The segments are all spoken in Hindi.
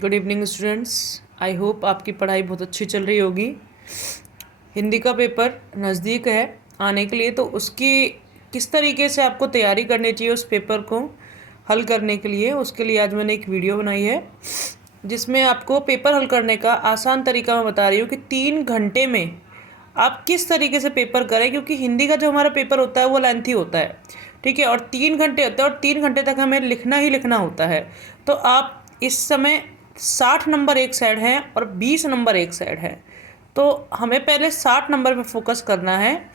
Good evening students. I hope आपकी पढ़ाई बहुत अच्छी चल रही होगी। हिंदी का पेपर नज़दीक है आने के लिए, तो उसकी किस तरीके से आपको तैयारी करनी चाहिए उस पेपर को हल करने के लिए, उसके लिए आज मैंने एक वीडियो बनाई है जिसमें आपको पेपर हल करने का आसान तरीका मैं बता रही हूँ कि 3 घंटे में आप किस तरीके से पेपर करें। क्योंकि हिंदी का जो हमारा पेपर होता है वो लेंथी होता है, ठीक है, और 3 घंटे होते हैं और 3 घंटे तक हमें लिखना ही लिखना होता है। तो आप इस समय 60 नंबर एक साइड हैं और 20 नंबर एक साइड है, तो हमें पहले 60 नंबर पे फोकस करना है।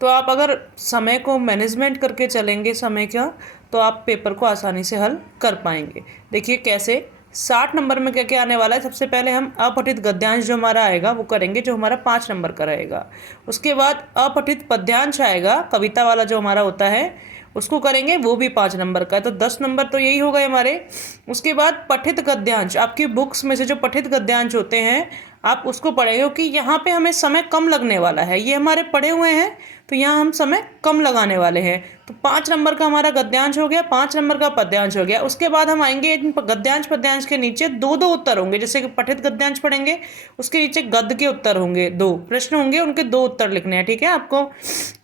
तो आप अगर समय को मैनेजमेंट करके चलेंगे समय का, तो आप पेपर को आसानी से हल कर पाएंगे। देखिए कैसे। 60 नंबर में क्या क्या आने वाला है। सबसे पहले हम अपठित गद्यांश जो हमारा आएगा वो करेंगे, जो हमारा 5 नंबर का रहेगा। उसके बाद अपठित पद्यांश आएगा, कविता वाला जो हमारा होता है उसको करेंगे, वो भी 5 नंबर का है। तो 10 नंबर तो यही हो गए हमारे। उसके बाद पठित गद्यांश, आपकी बुक्स में से जो पठित गद्यांश होते हैं आप उसको पढ़ेंगे, क्योंकि यहाँ पे हमें समय कम लगने वाला है। ये हमारे पढ़े हुए हैं तो यहाँ हम समय कम लगाने वाले हैं। तो 5 नंबर का हमारा गद्यांश हो गया, 5 नंबर का पद्यांश हो गया। उसके बाद हम आएंगे इन गद्यांश पद्यांश के नीचे दो दो उत्तर होंगे। जैसे कि पठित गद्यांश पढ़ेंगे, उसके नीचे गद्य के उत्तर होंगे, 2 प्रश्न होंगे, उनके 2 उत्तर लिखने हैं। ठीक है, आपको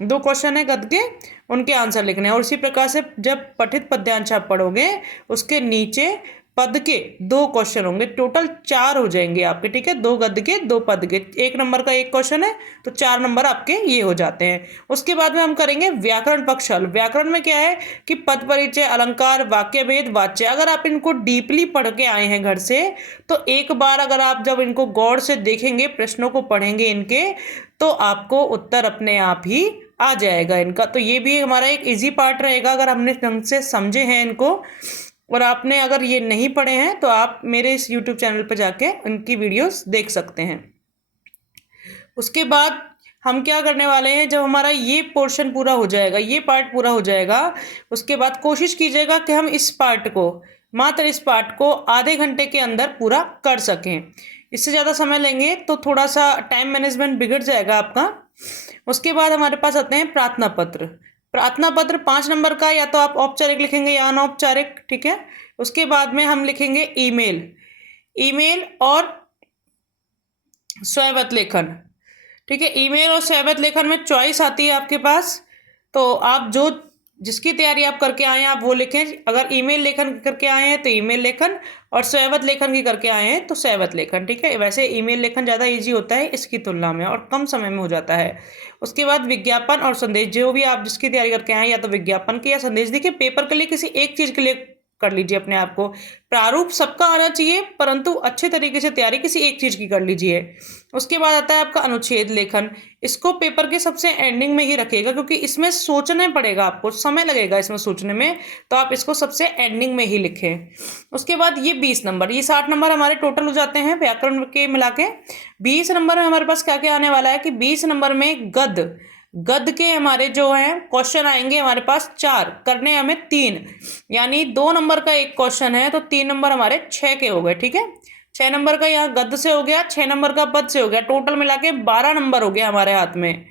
2 क्वेश्चन है गद्य के, उनके आंसर लिखने हैं। और इसी प्रकार से जब पठित पद्यांश आप पढ़ोगे उसके नीचे पद के 2 क्वेश्चन होंगे। टोटल 4 हो जाएंगे आपके। ठीक है, 2 गद्य के 2 पद के। 1 नंबर का 1 क्वेश्चन है तो 4 नंबर आपके ये हो जाते हैं। उसके बाद में हम करेंगे व्याकरण पक्ष हल। व्याकरण में क्या है कि पद परिचय, अलंकार, वाक्य भेद, वाच्य। अगर आप इनको डीपली पढ़ के आए हैं घर से, तो एक बार अगर आप जब इनको गौर से देखेंगे, प्रश्नों को पढ़ेंगे इनके, तो आपको उत्तर अपने आप ही आ जाएगा इनका। तो ये भी हमारा एक इजी पार्ट रहेगा अगर हमने ढंग से समझे हैं इनको। और आपने अगर ये नहीं पढ़े हैं तो आप मेरे इस यूट्यूब चैनल पर जाके उनकी वीडियोस देख सकते हैं। उसके बाद हम क्या करने वाले हैं, जब हमारा ये पोर्शन पूरा हो जाएगा, ये पार्ट पूरा हो जाएगा, उसके बाद कोशिश कीजिएगा कि हम इस पार्ट को, मात्र इस पार्ट को आधे घंटे के अंदर पूरा कर सकें। इससे ज़्यादा समय लेंगे तो थोड़ा सा टाइम मैनेजमेंट बिगड़ जाएगा आपका। उसके बाद हमारे पास आते हैं प्रार्थना पत्र। प्रार्थना पत्र 5 नंबर का, या तो आप औपचारिक लिखेंगे या अनौपचारिक। ठीक है, उसके बाद में हम लिखेंगे ईमेल। ईमेल और स्वयं लेखन। ठीक है, ईमेल और स्वयं लेखन में चॉइस आती है आपके पास। तो आप जो जिसकी तैयारी आप करके आए हैं आप वो लिखें। अगर ईमेल लेखन करके आए हैं तो ईमेल लेखन, और स्वयं लेखन की करके आए हैं तो स्वयं लेखन। ठीक है, वैसे ईमेल लेखन ज़्यादा इजी होता है इसकी तुलना में और कम समय में हो जाता है। उसके बाद विज्ञापन और संदेश, जो भी आप जिसकी तैयारी करके आए हैं, या तो विज्ञापन की या संदेश। देखिए, पेपर के लिए किसी एक चीज़ के लिए कर लीजिए अपने आप को। प्रारूप सबका आना चाहिए, परंतु अच्छे तरीके से तैयारी किसी एक चीज़ की कर लीजिए। उसके बाद आता है आपका अनुच्छेद लेखन। इसको पेपर के सबसे एंडिंग में ही रखिएगा, क्योंकि इसमें सोचना पड़ेगा, आपको समय लगेगा इसमें सोचने में, तो आप इसको सबसे एंडिंग में ही लिखें। उसके बाद ये 20 नंबर, ये 60 नंबर हमारे टोटल हो जाते हैं व्याकरण के मिला के। 20 नंबर में हमारे पास क्या क्या आने वाला है कि 20 नंबर में गद्य, गद्य के हमारे जो हैं क्वेश्चन आएंगे हमारे पास 4, करने हमें 3, यानी 2 नंबर का 1 क्वेश्चन है तो 3 नंबर हमारे 6 के हो गए। ठीक है, 6 नंबर का यहाँ गद्य से हो गया, 6 नंबर का पद से हो गया, टोटल मिला के 12 नंबर हो गया हमारे हाथ में।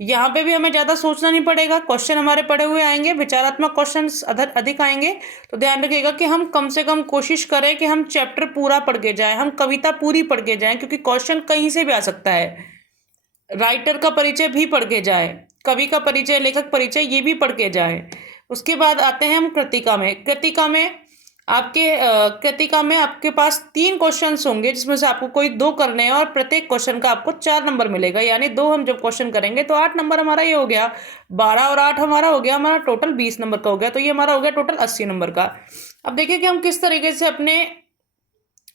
यहाँ पे भी हमें ज़्यादा सोचना नहीं पड़ेगा, क्वेश्चन हमारे पढ़े हुए आएंगे, विचारात्मक क्वेश्चन अधिक आएंगे। तो ध्यान रखिएगा कि हम कम से कम कोशिश करें कि हम चैप्टर पूरा पढ़ के जाएं, हम कविता पूरी पढ़ के जाएं, क्योंकि क्वेश्चन कहीं से भी आ सकता है। राइटर का परिचय भी पढ़ के जाए, कवि का परिचय, लेखक परिचय, ये भी पढ़ के जाए। उसके बाद आते हैं हम कृतिका में। कृतिका में आपके पास 3 क्वेश्चंस होंगे, जिसमें से आपको कोई 2 करने हैं और प्रत्येक क्वेश्चन का आपको 4 नंबर मिलेगा। यानी 2 हम जब क्वेश्चन करेंगे तो 8 नंबर हमारा ये हो गया, 12 और 8 हमारा हो गया, हमारा टोटल 20 नंबर का हो गया। तो ये हमारा हो गया टोटल 80 नंबर का। अब देखिए कि हम किस तरीके से अपने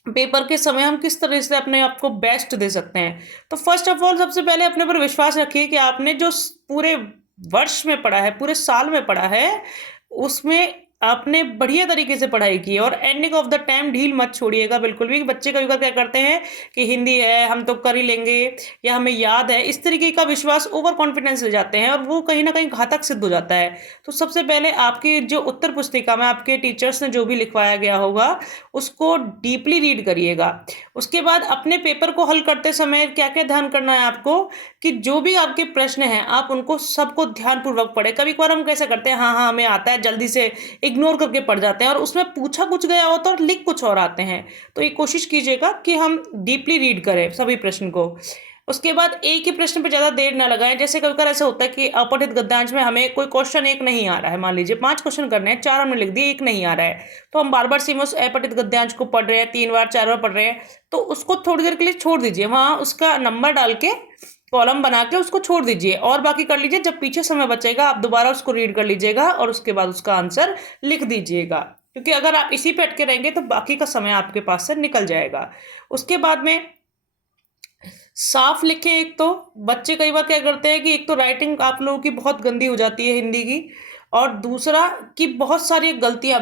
पेपर के समय हम किस तरह से अपने आप को बेस्ट दे सकते हैं। तो फर्स्ट ऑफ ऑल सबसे पहले अपने पर विश्वास रखिए कि आपने जो पूरे वर्ष में पढ़ा है, पूरे साल में पढ़ा है, उसमें आपने बढ़िया तरीके से पढ़ाई की है। और एंडिंग ऑफ द टाइम ढील मत छोड़िएगा बिल्कुल भी। बच्चे कभी कभी क्या करते हैं कि हिंदी है हम तो कर ही लेंगे, या हमें याद है, इस तरीके का विश्वास, ओवर कॉन्फिडेंस ले जाते हैं और वो कहीं ना कहीं घातक सिद्ध हो जाता है। तो सबसे पहले आपकी जो उत्तर पुस्तिका में आपके टीचर्स ने जो भी लिखवाया गया होगा उसको डीपली रीड करिएगा। उसके बाद अपने पेपर को हल करते समय क्या क्या ध्यान करना है आपको, कि जो भी आपके प्रश्न हैं आप उनको सबको ध्यानपूर्वक पढ़े। कभी कभार हम कैसे करते हैं, हाँ हाँ हमें आता है, जल्दी से एक इग्नोर करके पढ़ जाते हैं और उसमें पूछा कुछ गया होता है और लिख कुछ और आते हैं। तो ये कोशिश कीजिएगा कि हम डीपली रीड करें सभी प्रश्न को। उसके बाद एक ही प्रश्न पे ज़्यादा देर ना लगाएं। जैसे कभी कभी ऐसा होता है कि अपठित गद्यांश में हमें कोई क्वेश्चन एक नहीं आ रहा है, मान लीजिए 5 क्वेश्चन करने हैं, 4 हमने लिख दिए, एक नहीं आ रहा है, तो हम बार बार सेम उस अपठित गद्यांश को पढ़ रहे हैं, 3 बार 4 बार पढ़ रहे हैं, तो उसको थोड़ी देर के लिए छोड़ दीजिए, वहाँ उसका नंबर डाल के कॉलम बना के उसको छोड़ दीजिए और बाकी कर लीजिए। जब पीछे समय बचेगा आप दोबारा उसको रीड कर लीजिएगा और उसके बाद उसका आंसर लिख दीजिएगा, क्योंकि अगर आप इसी पे अटके रहेंगे तो बाकी का समय आपके पास से निकल जाएगा। उसके बाद में साफ लिखें। एक तो बच्चे कई बार क्या करते हैं कि एक तो राइटिंग आप लोगों की बहुत गंदी हो जाती है हिंदी की, और दूसरा कि बहुत सारी गलतियां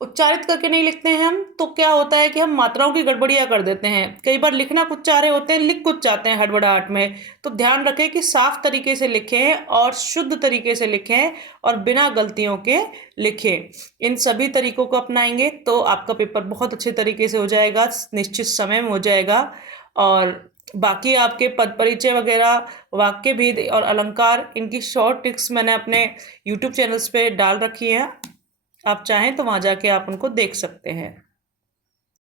उच्चारित करके नहीं लिखते हैं हम, तो क्या होता है कि हम मात्राओं की गड़बड़ियां कर देते हैं। कई बार लिखना कुछ चाह रहे होते हैं, लिख कुछ चाहते हैं हड़बड़ाहट में। तो ध्यान रखें कि साफ तरीके से लिखें और शुद्ध तरीके से लिखें और बिना गलतियों के लिखें। इन सभी तरीकों को अपनाएंगे तो आपका पेपर बहुत अच्छे तरीके से हो जाएगा, निश्चित समय में हो जाएगा। और बाकी आपके पद परिचय वगैरह, वाक्य भेद और अलंकार, इनकी शॉर्ट टिप्स मैंने अपने यूट्यूब चैनल्स पे डाल रखी हैं, आप चाहें तो वहाँ जाके आप उनको देख सकते हैं।